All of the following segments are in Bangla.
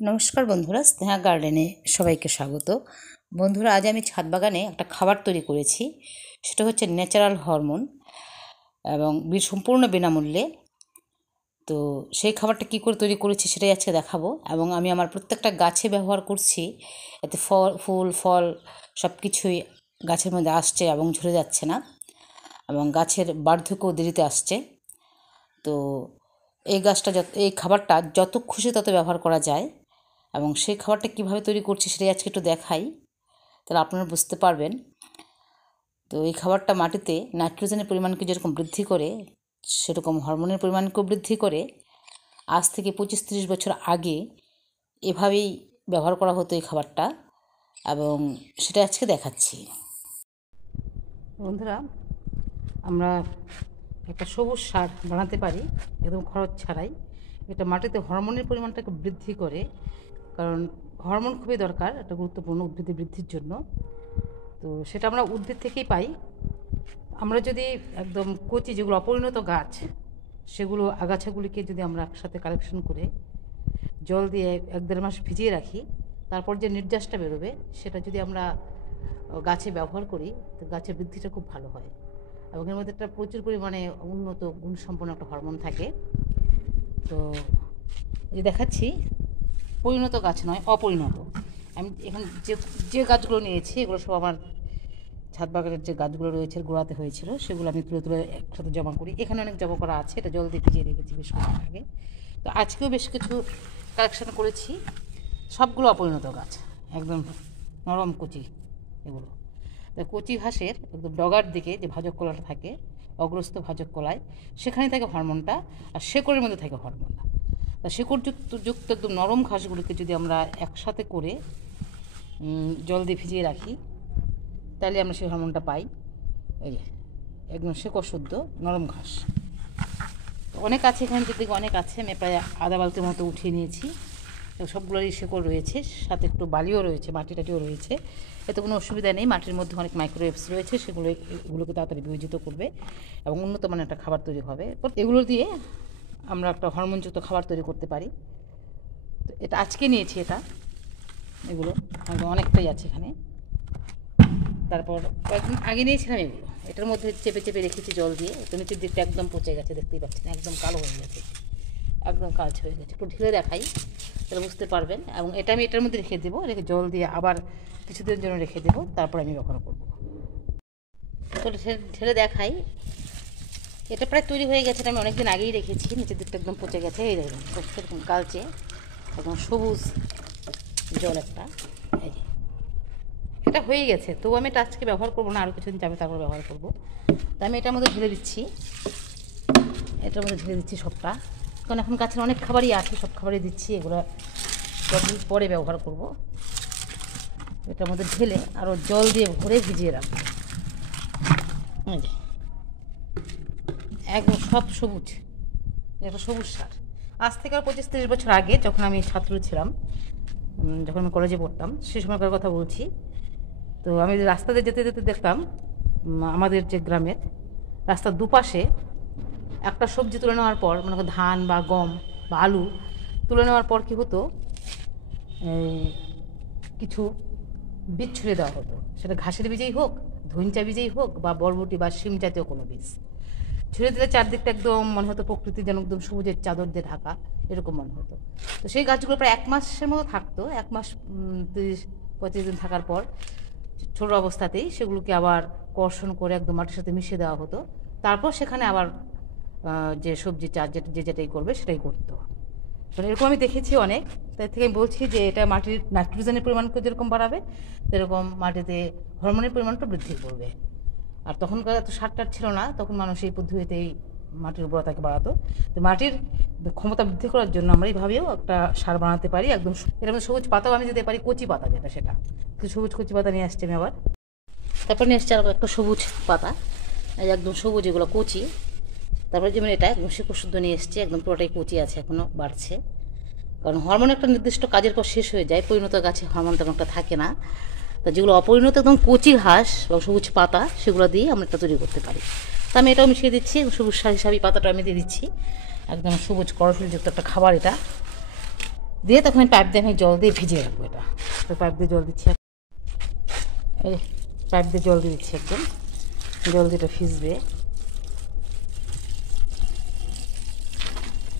নমস্কার বন্ধুরা, স্নেহা গার্ডেনে সবাইকে স্বাগত। বন্ধুরা, আজ আমি ছাদ বাগানে একটা খাবার তৈরি করেছি। সেটা হচ্ছে ন্যাচারাল হরমোন এবং সম্পূর্ণ বিনামূল্যে। তো সেই খাবারটা কী করে তৈরি করেছি সেটাই আজকে দেখাবো। এবং আমি আমার প্রত্যেকটা গাছে ব্যবহার করছি, এতে ফুল ফল সব কিছুই গাছের মধ্যে আসছে এবং ঝরে যাচ্ছে না, এবং গাছের বার্ধক্যও দেরিতে আসছে। তো এই খাবারটা যত খুশি তত ব্যবহার করা যায়, এবং সেই খাবারটা কীভাবে তৈরি করছি সেটাই আজকে একটু দেখাই, তাহলে আপনারা বুঝতে পারবেন। তো এই খাবারটা মাটিতে নাইট্রোজেনের পরিমাণকে যেরকম বৃদ্ধি করে, সেরকম হরমোনের পরিমাণকেও বৃদ্ধি করে। আজ থেকে 25-30 বছর আগে এভাবেই ব্যবহার করা হতো এই খাবারটা, এবং সেটা আজকে দেখাচ্ছি। বন্ধুরা, আমরা একটা সবুজ সার বানাতে পারি একদম খরচ ছাড়াই। এটা মাটিতে হরমোনের পরিমাণটাকে বৃদ্ধি করে, কারণ হরমোন খুবই দরকার একটা গুরুত্বপূর্ণ উদ্ভিদের বৃদ্ধির জন্য। তো সেটা আমরা উদ্ভিদ থেকেই পাই। আমরা যদি একদম কচি যেগুলো অপরিণত গাছ, সেগুলো আগাছাগুলিকে যদি আমরা একসাথে কালেকশন করে জল দিয়ে 1-1.5 মাস ভিজিয়ে রাখি, তারপর যে নির্যাসটা বেরোবে সেটা যদি আমরা গাছে ব্যবহার করি, তো গাছের বৃদ্ধিটা খুব ভালো হয়। এবং এর মধ্যে একটা প্রচুর পরিমাণে উন্নত গুণসম্পন্ন একটা হরমোন থাকে। তো এই দেখাচ্ছি, পরিণত গাছ নয়, অপরিণত। আমি এখন যে গাছগুলো নিয়েছি, এগুলো সব আমার ছাদ বাগানের যে গাছগুলো রয়েছে গোড়াতে হয়েছিল, সেগুলো আমি তুলে তুলে একসাথে জমা করি। এখানে অনেক জমা করা আছে, এটা জল দিয়ে ভিজিয়ে রেখেছি বেশ কয়েকদিন আগে। তো আজকেও বেশ কিছু কালেকশন করেছি। সবগুলো অপরিণত গাছ, একদম নরম কচি এগুলো। তো কচি ঘাসের একদম ডগার দিকে যে ভাজক কলাটা থাকে, অগ্রস্ত ভাজক কলায়, সেখানে থাকে হরমোনটা, আর শেকড়ের মধ্যে থাকে হরমোনটা। তা শেকড়যুক্ত একদম নরম ঘাসগুলোকে যদি আমরা একসাথে করে জল দিয়ে ভিজিয়ে রাখি, তাহলে আমরা সেই হরমোনটা পাই। এই যে একদম শেকড় শুদ্ধ নরম ঘাস অনেক আছে এখানে, যদি অনেক আছে। আমি প্রায় আধা বালতির মতো উঠিয়ে নিয়েছি। সবগুলোরই শেকড় রয়েছে, সাথে একটু বালিও রয়েছে, মাটি টাটিও রয়েছে। এতে কোনো অসুবিধা নেই। মাটির মধ্যে অনেক মাইক্রোওয়েভস রয়েছে, এগুলোকে তাড়াতাড়ি বিয়োজিত করবে এবং উন্নত মানের একটা খাবার তৈরি হবে। এগুলো দিয়ে আমরা একটা হরমোনযুক্ত খাবার তৈরি করতে পারি। তো এটা আজকে নিয়েছি, এগুলো অনেকটাই আছে এখানে। তারপর কয়েকদিন আগে নিয়েছিলাম এগুলো, এটার মধ্যে চেপে চেপে রেখেছি জল দিয়ে। তো নিচের দিকটা একদম পচে গেছে, দেখতেই পাচ্ছেন, একদম কালো হয়ে গেছে, একদম কাজ হয়ে গেছে। একটু ঢেলে দেখাই, তাহলে বুঝতে পারবেন। এবং এটা আমি এটার মধ্যে রেখে দেবো, রেখে জল দিয়ে আবার কিছুদিনের জন্য রেখে দেবো, তারপর আমি ব্যবহার করবো। তো ঢেলে দেখাই, এটা প্রায় তৈরি হয়ে গেছে। এটা আমি অনেকদিন আগেই রেখেছি, নিচের দিকটা একদম পচে গেছে। এই দেখুন সেরকম কালচে, একদম সবুজ জল একটা। এই যে এটা হয়ে গেছে, তবু আমি এটা আজকে ব্যবহার করবো না, আরও কিছুদিন যাবে তারপর ব্যবহার করবো। তো আমি এটার মধ্যে ঢেলে দিচ্ছি, সবটা। কারণ এখন গাছের অনেক খাবারই আছে, সব খাবারই দিচ্ছি। এগুলো কয়েকদিন পরে ব্যবহার করব। এটার মধ্যে ঢেলে আরও জল দিয়ে ভরে ভিজিয়ে রাখবো। একদম সব সবুজ, এটা সবুজ সার। আজ থেকে আর 25-30 বছর আগে, যখন আমি ছাত্র ছিলাম, যখন আমি কলেজে পড়তাম, সেই সময়কার কথা বলছি। তো আমি রাস্তাতে যেতে যেতে দেখতাম, আমাদের যে গ্রামের রাস্তার দুপাশে একটা সবজি তুলে নেওয়ার পর, মনে করো ধান বা গম বা আলু তুলে নেওয়ার পর কী হতো, কিছু বীজ ছুঁড়ে দেওয়া হতো। সেটা ঘাসের বীজেই হোক, ধইঞ্চা বীজেই হোক, বা বরবটি বা শিম জাতীয় কোনো বীজ ছুঁড়ে দিলে চারদিকটা একদম মনে হতো প্রকৃতি যেন একদম সবুজের চাদর দিয়ে ঢাকা, এরকম মনে হতো। তো সেই গাছগুলো প্রায় 1 মাসের মতো থাকতো। 1 মাস 30-35 দিন থাকার পর ছোটো অবস্থাতেই সেগুলোকে আবার কর্ষণ করে একদম মাটির সাথে মিশিয়ে দেওয়া হতো। তারপর সেখানে আবার যে সবজি চাষ যেটাই করবে সেটাই করতো। তো এরকম আমি দেখেছি অনেক। তার থেকে আমি বলছি যে এটা মাটির নাইট্রোজেনের পরিমাণকে যেরকম বাড়াবে, সেরকম মাটিতে হরমোনের পরিমাণটা বৃদ্ধি করবে। আর তখনকার এত সার টার ছিল না, তখন মানুষ এই পদ্ধতিতেই মাটির উর্বরতাকে বাড়াতো। তো মাটির ক্ষমতা বৃদ্ধি করার জন্য আমরা এইভাবেও একটা সার বানাতে পারি। একদম এর মধ্যে সবুজ পাতাও আমি দিতে পারি, কচি পাতা যেটা, সেটা সবুজ কচি পাতা নিয়ে আসছি আমি আবার। তারপর নিয়ে আসছি আর একটা সবুজ পাতা, একদম সবুজ, এগুলো কচি। তারপরে যেমন এটা একদম শিকড় শুদ্ধ নিয়ে এসছে, একদম পুরোটাই কচি আছে, এখনও বাড়ছে। কারণ হরমোন একটা নির্দিষ্ট কাজের পর শেষ হয়ে যায়, পরিণত গাছে হরমোন তেমন একটা থাকে না। তা যেগুলো অপরিণত একদম কচি ঘাস বা সবুজ পাতা, সেগুলো দিয়ে আমরা এটা তৈরি করতে পারি। তা আমি এটাও মিশিয়ে দিচ্ছি, সবুজ সার হিসাবে পাতাটা আমি দিয়ে দিচ্ছি। একদম সবুজ করফিলযুক্ত একটা খাবার এটা। দিয়ে তখন পাইপ দিয়ে আমি জল দিয়ে ভিজিয়ে রাখবো। এটা তো পাইপ দিয়ে জল দিচ্ছি, এই পাইপ দিয়ে জল দিয়ে দিচ্ছি, একদম জল দিয়ে এটা ভিজবে।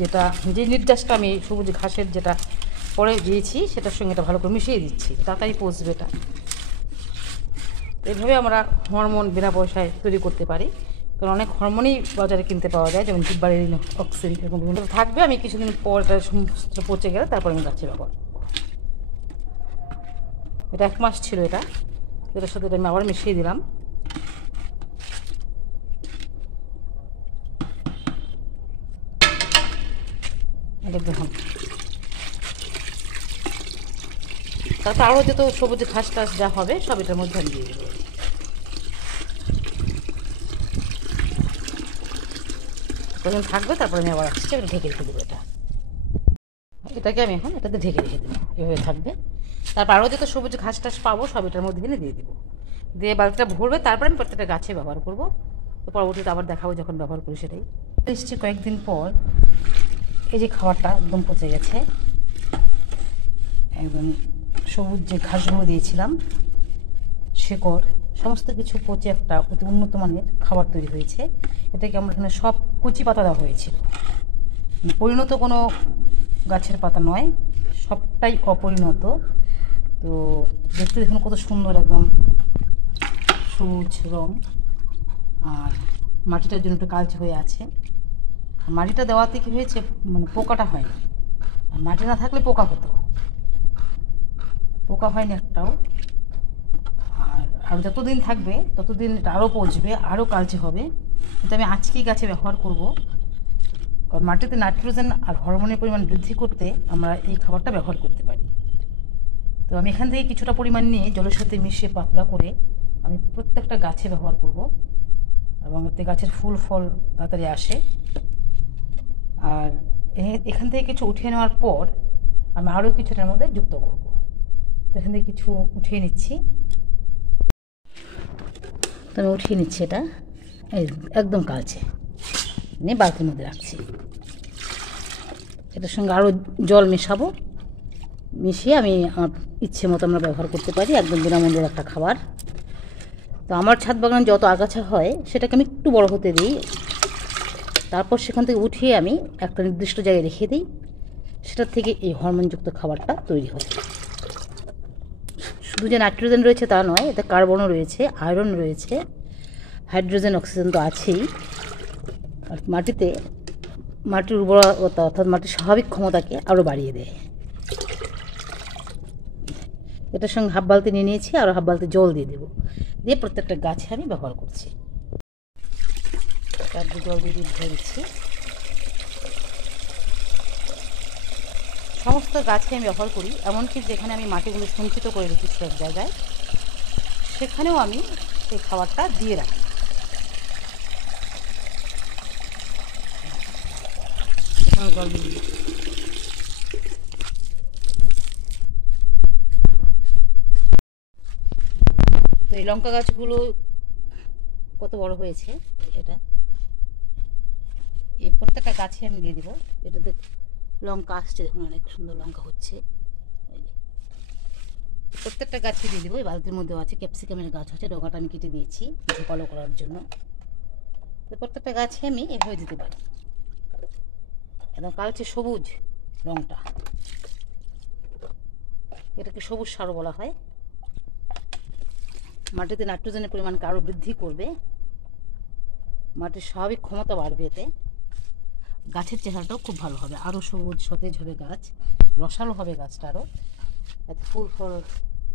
যেটা যে নির্যাসটা আমি সবুজ ঘাসের যেটা পরে দিয়েছি সেটার সঙ্গে এটা ভালো করে মিশিয়ে দিচ্ছি, তাড়াতাড়ি পচবে এটা। এইভাবে আমরা হরমোন বিনা পয়সায় তৈরি করতে পারি, কারণ অনেক হরমোনই বাজারে কিনতে পাওয়া যায়, যেমন জিব্বারেলিন, অক্সিন, এরকম বিভিন্ন থাকবে। আমি কিছুদিন পর এটা সমস্ত পচে গেলে তারপর আমি গাছে ব্যবহার। এটা 1 মাস ছিল, এটার সাথে আমি আবার মিশিয়ে দিলাম। দেখুন, তারপর আরও যত সবুজ ঘাস টাস যা হবে সব এটার মধ্যে আমি দিয়ে দেবো। কখন থাকবে তারপর আমি আবার আসছি, এটা ঢেকে রেখে দেবো। এটাকে আমি এখন এটাতে ঢেকে রেখে দেবো, এভাবে থাকবে। তারপর আরও যত সবুজ ঘাস টাস পাবো সব এটার মধ্যে এনে দিয়ে দেবো, দিয়ে বালতিটা ভরবে। তারপর আমি প্রত্যেকটা গাছে ব্যবহার করবো। তো পরবর্তীতে আবার দেখাবো যখন ব্যবহার করি সেটাই। এসছি কয়েকদিন পর, এই যে খাবারটা একদম পচে গেছে, একদম সবুজ যে ঘাসগুলো দিয়েছিলাম, শেকড়, সমস্ত কিছু পচে একটা অতি উন্নত মানের খাবার তৈরি হয়েছে। এটাকে আমরা এখানে সব কচি পাতা দেওয়া হয়েছিল, পরিণত কোনো গাছের পাতা নয়, সবটাই অপরিণত। তো দেখতে দেখুন কত সুন্দর একদম সবুজ রং, আর মাটিটার জন্য একটু কালচে হয়ে আছে। মাটিটা দেওয়াতে কী হয়েছে, মানে পোকাটা হয়নি। আর মাটি না থাকলে পোকা হতো, পোকা হয়নি একটাও। আর যতদিন থাকবে ততদিন এটা আরও পচবে, আরও কালচে হবে। কিন্তু আমি আজকেই গাছে ব্যবহার করব, কারণ মাটিতে নাইট্রোজেন আর হরমোনের পরিমাণ বৃদ্ধি করতে আমরা এই খাবারটা ব্যবহার করতে পারি। তো আমি এখান থেকে কিছুটা পরিমাণ নিয়ে জলের সাথে মিশিয়ে পাতলা করে আমি প্রত্যেকটা গাছে ব্যবহার করব, এবং এতে গাছের ফুল ফল তাড়াতাড়ি আসে। আর এখান থেকে কিছু উঠিয়ে নেওয়ার পর আমি আরও কিছুটার মধ্যে যুক্ত করব। তো এখান থেকে কিছু উঠিয়ে নিচ্ছি, তো আমি উঠিয়ে নিচ্ছি। এটা একদম কালচে, নিয়ে বালতির মধ্যে রাখছি। এটার সঙ্গে আরও জল মেশাবো, মিশিয়ে আমি আমার ইচ্ছে মতো আমরা ব্যবহার করতে পারি। একদম বিনামূল্যের একটা খাবার। তো আমার ছাদ বাগান যত আগাছা হয় সেটাকে আমি একটু বড় হতে দিই, তারপর সেখান থেকে উঠিয়ে আমি একটা নির্দিষ্ট জায়গায় রেখে দিই, সেটার থেকে এই হরমোনযুক্ত খাবারটা তৈরি হয়। শুধু যে নাইট্রোজেন রয়েছে তা নয়, এতে কার্বনও রয়েছে, আয়রন রয়েছে, হাইড্রোজেন, অক্সিজেন তো আছেই। আর মাটির উর্বরতা অর্থাৎ মাটির স্বাভাবিক ক্ষমতাকে আরও বাড়িয়ে দেয়। এটার সঙ্গে হাফ বালতি নিয়ে নিয়েছি, আরও হাফ বালতি জল দিয়ে দেবো, দিয়ে প্রত্যেকটা গাছে আমি ব্যবহার করছি। জল দিয়ে ধরে দিচ্ছি। সমস্ত গাছে আমি ব্যবহার করি, এমনকি যেখানে আমি মাটিগুলো সঞ্চিত করে রেখেছি এক জায়গায়, সেখানেও আমি এই খাবারটা দিয়ে রাখি। জল দিয়ে তো এই লঙ্কা গাছগুলো কত বড় হয়েছে, এটা এই প্রত্যেকটা গাছে আমি দিয়ে দিব। এটাতে লঙ্কা আসছে, দেখুন অনেক সুন্দর লঙ্কা হচ্ছে। প্রত্যেকটা গাছে দিয়ে দেবো। এই বালতির মধ্যেও আছে ক্যাপসিকামের গাছ আছে, ডগাটা আমি কেটে দিয়েছি ঝোপালো করার জন্য। তো প্রত্যেকটা গাছে আমি এভাবে দিতে পারি। একদম কালচে সবুজ রঙটা, এটাকে সবুজ সার বলা হয়। মাটিতে নাইট্রোজেনের পরিমাণকে আরও বৃদ্ধি করবে, মাটির স্বাভাবিক ক্ষমতা বাড়বে, এতে গাছের চেহারাটাও খুব ভালো হবে, আরও সবুজ সতেজ হবে গাছ, রসালো হবে গাছটা আরও, এতে ফুল ফল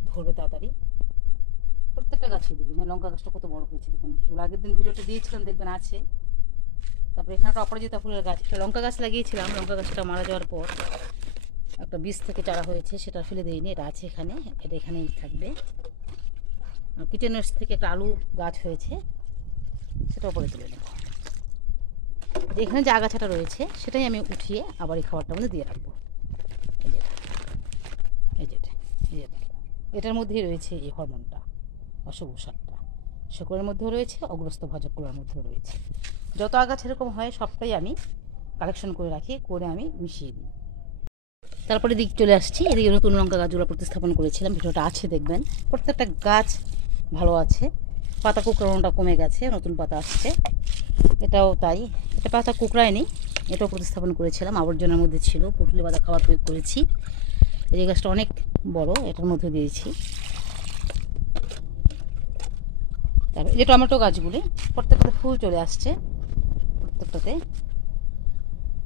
ধরবে তাড়াতাড়ি। প্রত্যেকটা গাছে দেবে। লঙ্কা গাছটা কত বড় হয়েছে দেখুন, এগুলো আগের দিন ভিডিওটা দিয়েছিলাম, দেখবেন আছে। তারপরে এখানে একটা অপরাজিতা ফুলের গাছ, একটা লঙ্কা গাছ লাগিয়েছিলাম, লঙ্কা গাছটা মারা যাওয়ার পর একটা বীজ থেকে চারা হয়েছে, সেটা ফেলে দিইনি, এটা আছে এখানে, এটা এখানেই থাকবে। কিচেনের থেকে একটা আলু গাছ হয়েছে, সেটা উপরে তুলে নেব। এখানে যে আগাছাটা রয়েছে সেটাই আমি উঠিয়ে আবার এই খাবারটার মধ্যে দিয়ে রাখবো। এটার মধ্যেই রয়েছে এই হরমোনটা, অসবুজ সারটা, শেকড়ের মধ্যেও রয়েছে, অগ্রস্ত ভাজকগুলোর মধ্যেও রয়েছে। যত আগাছা এরকম হয় সবটাই আমি কালেকশন করে রাখি, করে আমি মিশিয়ে দিই। তারপরে দিক চলে আসছি, এদিকে নতুন লঙ্কা গাছগুলো প্রতিস্থাপন করেছিলাম, ভিডিওটা আছে দেখবেন। প্রত্যেকটা গাছ ভালো আছে, পাতা কুকড়ানোটা কমে গেছে, নতুন পাতা আসছে। এটাও তাই, এটা পাতা কুকড়ায়নি, এটাও প্রতিস্থাপন করেছিলাম, আবর্জনার মধ্যে ছিল, পুঁটুলি পাতা খাবার প্রয়োগ করেছি। এই গাছটা অনেক বড়, এটার মধ্যে দিয়েছি। তারপর এই যে টমেটো গাছগুলি, প্রত্যেকটাতে ফুল চলে আসছে প্রত্যেকটাতে।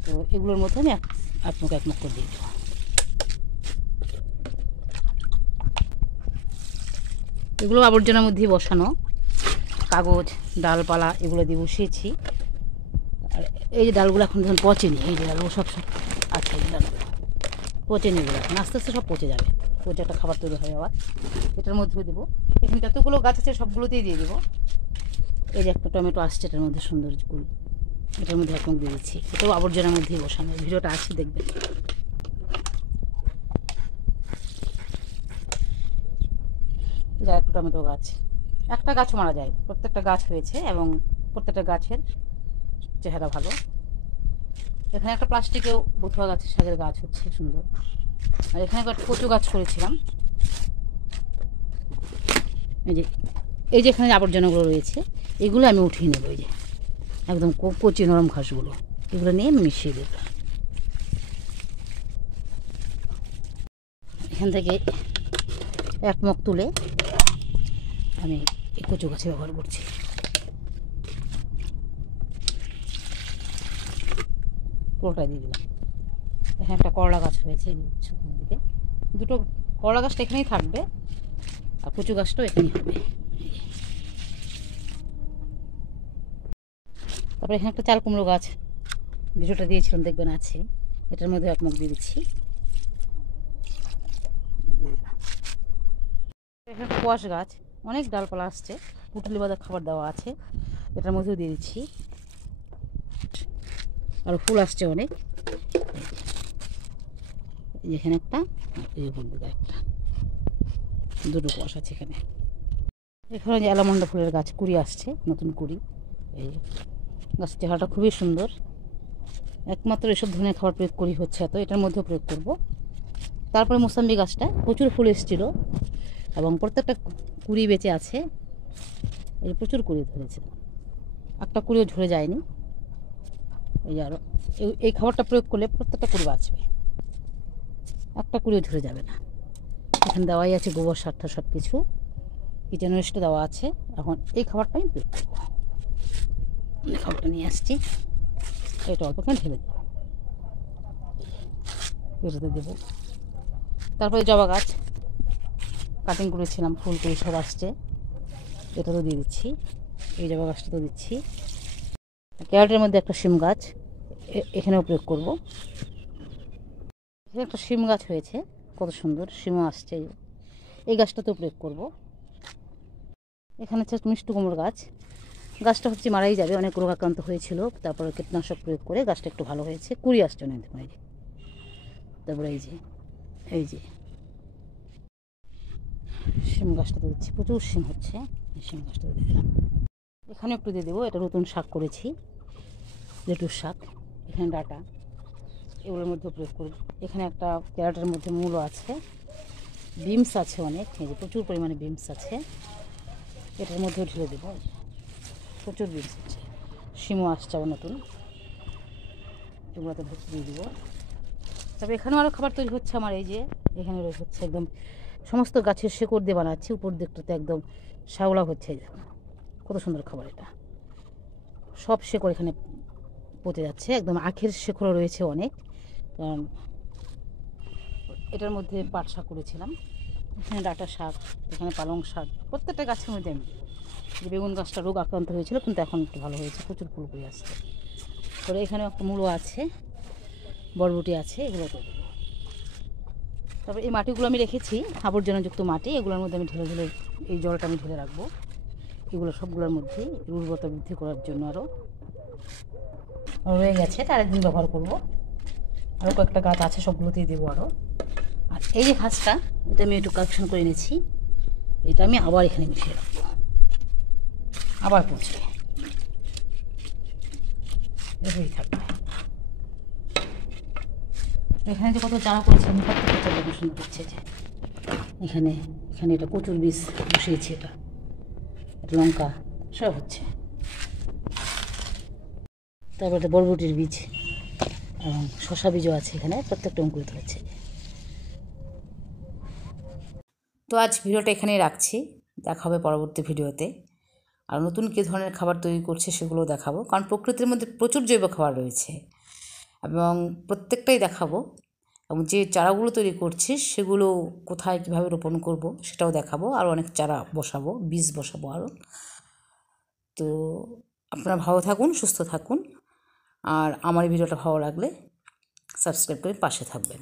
তো এগুলোর মধ্যে আমি এক মুখ করে দিয়ে দেবো। এগুলো আবর্জনার মধ্যেই বসানো, কাগজ ডালপালা এগুলো দিয়ে বসিয়েছি। আর এই যে ডালগুলো এখন যখন পচেনি, এই যে ডালগুলো সব আছে, এই ডালগুলো পচেনি, এগুলো এখন আস্তে আস্তে সব পচে যাবে, পচে একটা খাবার তৈরি হয়ে যাওয়ার। এটার মধ্যেও দেবো, এখানে যতগুলো গাছ আছে সবগুলোতেই দিয়ে দেবো। এই যে একটা টমেটো আসছে, এটার মধ্যে সুন্দর ফুল, এটার মধ্যে এক মুখ দিয়ে দিচ্ছি। এটাও আবর্জনার মধ্যেই বসানো, ভিডিওটা আছে দেখবেন। যা একটা টমেটো গাছ, একটা গাছও মারা যায়, প্রত্যেকটা গাছ হয়েছে এবং প্রত্যেকটা গাছের চেহারা ভালো। এখানে একটা প্লাস্টিকেও বথুয়া গাছের শাকের গাছ হচ্ছে সুন্দর। আর এখানে একটা কচু গাছ করেছিলাম, এই যে এখানে আবর্জনাগুলো রয়েছে, এগুলো আমি উঠিয়ে নেবো। এই যে একদম কচি নরম ঘাসগুলো, এগুলো নিয়ে আমি মিশিয়ে দেব। এখান থেকে এক মুখ তুলে আমি এই কচু গাছে ব্যবহার করছি। পুরোটা দিয়ে দিলাম। এখানে একটা করলা গাছ হয়েছে দিকে, দুটো করলা গাছটা এখানেই থাকবে আর কচু গাছটাও এখানেই হবে। তারপরে এখানে একটা চাল কুমড়ো গাছ ভিডিওটা দিয়েছিলাম দেখবেন আছে, এটার মধ্যে এক মুখ দিয়ে দিচ্ছি। এখানে একটা কোয়াশ গাছ, অনেক ডালপালা আসছে, পুঁটুলি বাঁধা খাবার দেওয়া আছে, এটার মধ্যেও দিয়ে দিচ্ছি। আর ফুল আসছে অনেক, এখানে একটা, এই দিকে একটা, দুটো কোয়াশ আছে এখানে। এখানে যে অ্যালামন্ডা ফুলের গাছ, কুড়ি আসছে, নতুন কুড়ি। এই গাছের চেহারাটা খুবই সুন্দর। একমাত্র এসব ধরনের খাবার প্রয়োগ করি হচ্ছে এত, এটার মধ্যেও প্রয়োগ করব। তারপরে মোসাম্বি গাছটা প্রচুর ফুল এসেছিলো এবং প্রত্যেকটা কুড়ি বেঁচে আছে, এই প্রচুর কুড়ি ধরেছে, একটা কুড়িও ঝরে যায়নি। এই আরও এই খাবারটা প্রয়োগ করলে প্রত্যেকটা কুড়ি বাঁচবে, একটা কুড়িও ঝরে যাবে না। এখানে দেওয়াই আছে গোবর সার সব কিছু, কিচেন ওয়েস্টও দেওয়া আছে। এখন এই খাবারটা আমি প্রয়োগ করবো, এই খাবারটা নিয়ে আসছি, এটা অল্পখানে ঢেলে দেবো, এটাতে দেবো। তারপরে জবা গাছ কাটিং করেছিলাম, ফুল করে সব আসছে, এটা তো দিয়ে দিচ্ছি। এই জবা গাছটা তো দিচ্ছি। ক্যারেটের মধ্যে একটা শিম গাছ, এখানেও প্রয়োগ করব। এখানে একটা শিম গাছ হয়েছে, কত সুন্দর শিমও আসছে, এই গাছটাতেও প্রয়োগ করব। এখানে হচ্ছে মিষ্টি কুমড়োর গাছ, গাছটা হচ্ছে মারাই যাবে, অনেক রোগাক্রান্ত হয়েছিল, তারপরে কীটনাশক প্রয়োগ করে গাছটা একটু ভালো হয়েছে, কুড়ি আসছে অনেক। তারপরে এই যে শিম গাছটা তো দিচ্ছি, প্রচুর শিম হচ্ছে, এই শিম গাছটা দিয়ে দিলাম। এখানে একটু দিয়ে দেবো, এটা নতুন শাক করেছি, লেটুর শাক, এখানে ডাটা, এগুলোর মধ্যে প্রয়োগ করব। এখানে একটা ক্যারেটের মধ্যে মূলো আছে, বিমস আছে অনেক, এই যে প্রচুর পরিমাণে বিমস আছে, এটার মধ্যেও ঢেলে দেবো, প্রচুর বিমস হচ্ছে। শিমও আসছে আবার নতুন, এগুলোতে ভর্তি দিয়ে দেবো। তবে এখানেও আরও খাবার তৈরি হচ্ছে আমার, এই যে এখানে হচ্ছে একদম সমস্ত গাছের শেকড় দিয়ে বানাচ্ছি, উপর দিকটাতে একদম শ্যাওলা হচ্ছে, কত সুন্দর খাবার। এটা সব শেকড় এখানে পচে যাচ্ছে, একদম আখের শেকড়ও রয়েছে অনেক, কারণ এটার মধ্যে পাট শাক করেছিলাম, এখানে ডাঁটা শাক, এখানে পালং শাক, প্রত্যেকটা গাছের মধ্যে আমি যে বেগুন গাছটা রোগ আক্রান্ত হয়েছিল, কিন্তু এখন একটু ভালো হয়েছে, প্রচুর ফুল করে আসছে। পরে এখানেও একটা মূলো আছে, বরবটি আছে, এগুলো তো দেবো। তারপরে এই মাটিগুলো আমি রেখেছি, আবর্জনাযুক্ত মাটি, এগুলোর মধ্যে আমি ঢেলে ঢেলে, এই জলটা আমি ঢেলে রাখবো, এগুলো সবগুলোর মধ্যেই উর্বরতা বৃদ্ধি করার জন্য আরও রয়ে গেছে, তার একদিন ব্যবহার করবো। আরও কয়েকটা গাছ আছে, সবগুলোতেই দেবো আরও। আর এই যে ঘাসটা, এটা আমি একটু কালেকশন করে এনেছি, এটা আমি আবার এখানে মিশিয়ে রাখবো, আবার পচবে, এভাবেই থাকবে। এখানে যে কত চারা করেছে আমি প্রত্যেকটা চারা দেখাশোনা করছে যে এখানে এখানে এটা কচুর বীজ বসিয়েছি, এটা লঙ্কা সব হচ্ছে, তারপর এটা বরবটির বীজ এবং শশা বীজও আছে এখানে, প্রত্যেকটা অঙ্কুরিত হচ্ছে। তো আজ ভিডিওটা এখানেই রাখছি, দেখা হবে পরবর্তী ভিডিওতে। আর নতুন কী ধরনের খাবার তৈরি করছে সেগুলোও দেখাবো, কারণ প্রকৃতির মধ্যে প্রচুর জৈব খাবার রয়েছে এবং প্রত্যেকটাই দেখাবো। এবং যে চারাগুলো তৈরি করছি সেগুলো কোথায় কীভাবে রোপণ করব সেটাও দেখাবো, আর অনেক চারা বসাবো, বীজ বসাবো আরও। তো আপনারা ভালো থাকুন, সুস্থ থাকুন, আর আমার এই ভিডিওটা ভালো লাগলে সাবস্ক্রাইব করে পাশে থাকবেন।